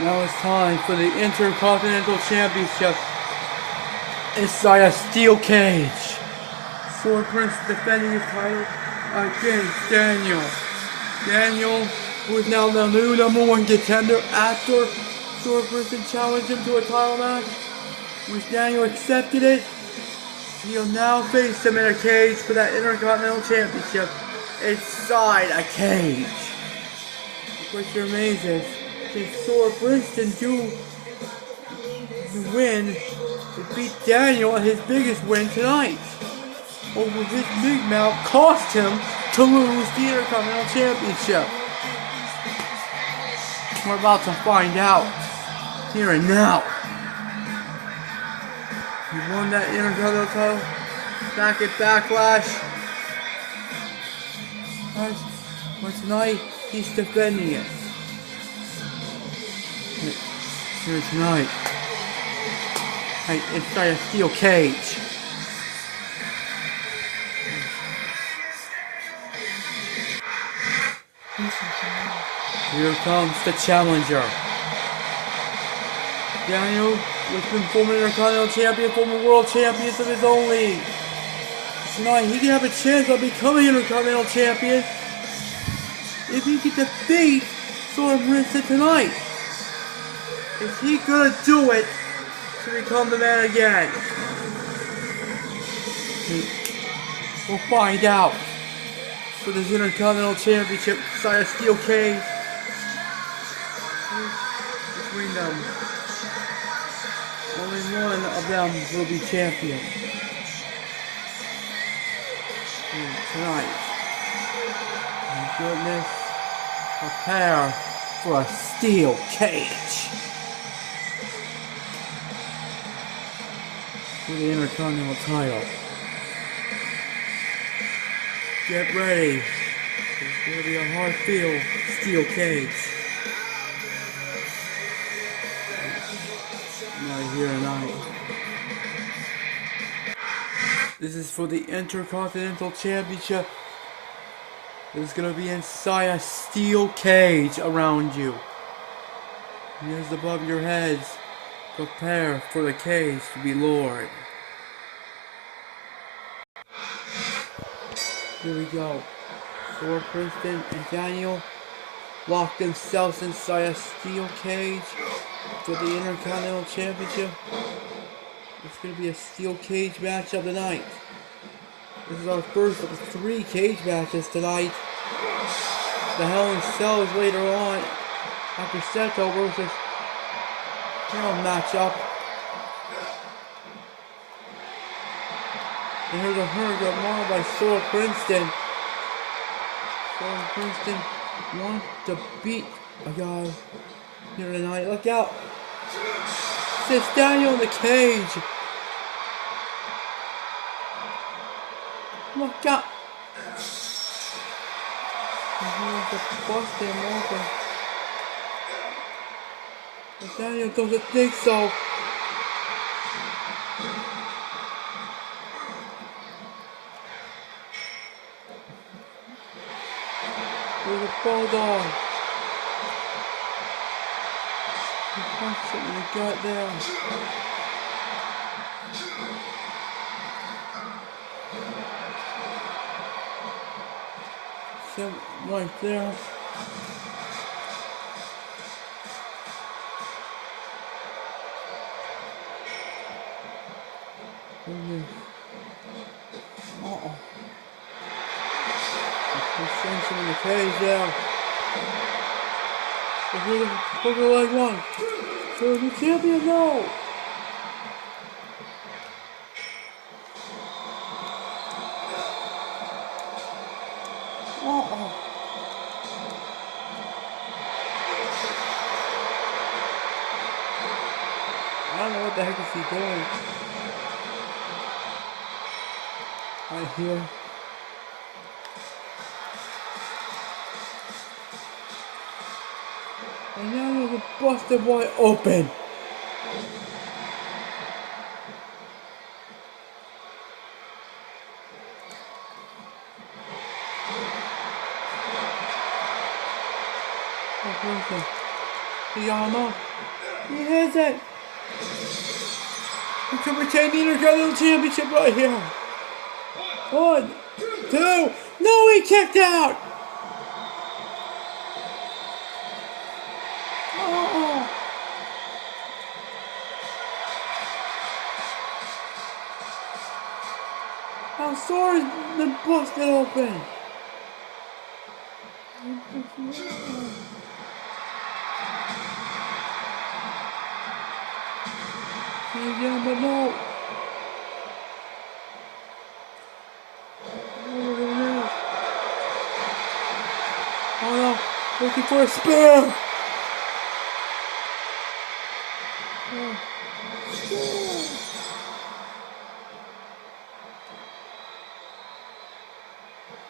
Now it's time for the Intercontinental Championship inside a steel cage. Sora Princeton defending his title against Daniel. Daniel, who is now the new #1 contender after Sora Princeton challenged him to a title match, which Daniel accepted it. He'll now face him in a cage for that Intercontinental Championship inside a cage. What you're amazed is, can Sora Princeton do the win to beat Daniel at his biggest win tonight? Or will his big mouth cost him to lose the Intercontinental Championship? We're about to find out here and now. He won that Intercontinental title back at Backlash. But tonight, he's defending it. Here tonight. Inside a steel cage. Here comes the challenger. Daniel has been former Intercontinental Champion, former World Champions of his own league. Tonight he can have a chance of becoming Intercontinental Champion if he can defeat Sora Princeton tonight. Is he gonna do it to become the man again? We'll find out for this Intercontinental Championship inside a steel cage between them. Only one of them will be champion tonight. My goodness, prepare for a steel cage for the Intercontinental title. Get ready. It's going to be a hard field steel cage. Right here tonight. This is for the Intercontinental Championship. It's going to be inside a steel cage around you. Just above your heads. Prepare for the cage to be lowered. Here we go. Sora Princeton and Daniel lock themselves inside a steel cage for the Intercontinental Championship. It's going to be a steel cage match of the night. This is our first of 3 cage matches tonight. The Hell in Cell is later on after Seto versus matchup. And here's a hurry model by Sora Princeton. Sora Princeton wants to beat a guy here tonight. Look out! Sits Daniel in the cage. Look out! He's going to bust him open. But Daniel doesn't think so. There's a bulldog. He punched him in the gut there. Some right there. Uh-oh. He's sensing in the cage there. Look at leg one. So the champion, no! Uh-oh. I don't know what the heck is he doing. Right here. And now there's a busted wide open. Yama. He has it. He could retain the Intercontinental Championship right here. 1, 2. No, he kicked out. Oh. Now Sora's been busted open. Yeah, but no. Oh no, looking for a spear. Oh.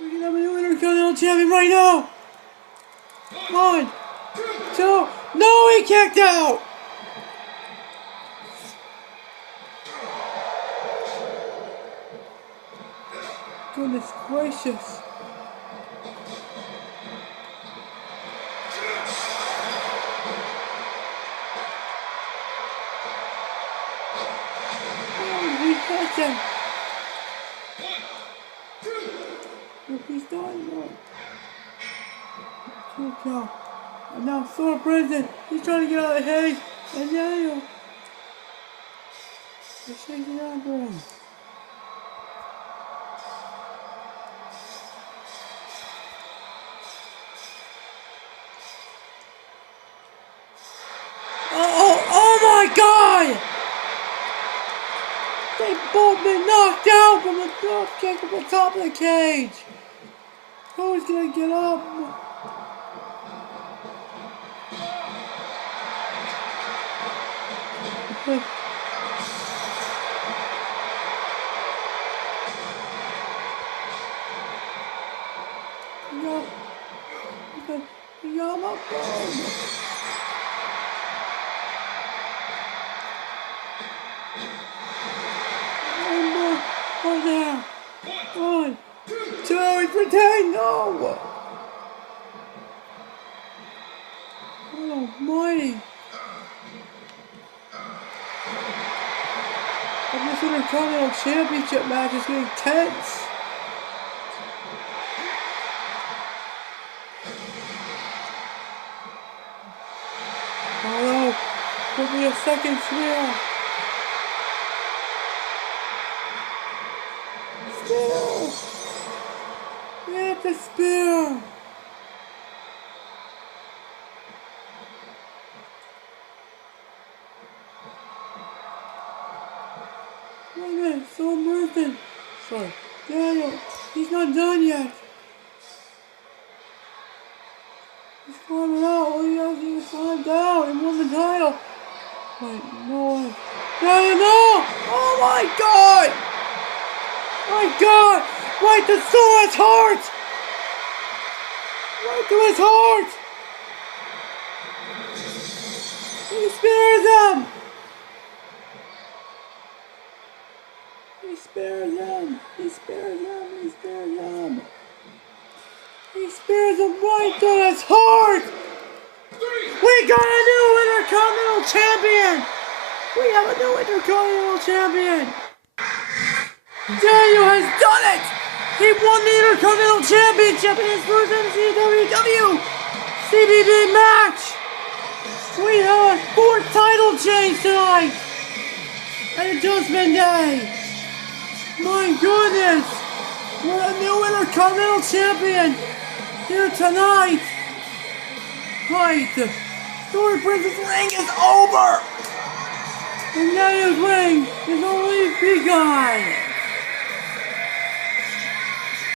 We can have a new Intercontinental Champion right now. 1, 2. No, he kicked out. Goodness gracious. Oh, he hit him. If he's done, no. 2 count. And now Sora Princeton. He's trying to get out of the haze. And Donahue. They're shaking out for him. Oh my God! They both been knocked out from the drop kick at the top of the cage. Who's gonna get up? Yama. Oh, there. 1, 2, he's retained. No. God almighty. This Intercontinental Championship match is getting tense. Oh no, there'll be a second spear. Spear! Yeah, the spear! Wait a minute, so Princeton. Sorry, Daniel, he's not done yet. He's climbing out. All he has to do is climb down and win the title. Wait, no way. Daniel, no! Oh my God! My God! Right to Sora's heart! Right to his heart! He spares him! He spares him! He spares him! He spares him! He spares him right to his heart! We got a new Intercontinental Champion! We have a new Intercontinental Champion! Donahue has done it! He won the Intercontinental Championship in his first MCAWW CBB match! We have a 4th title change tonight! At Judgement Day! My goodness! We're a new Intercontinental Champion! Here tonight! Right! The story Prince's reign is over! And Donahue ring is only begun!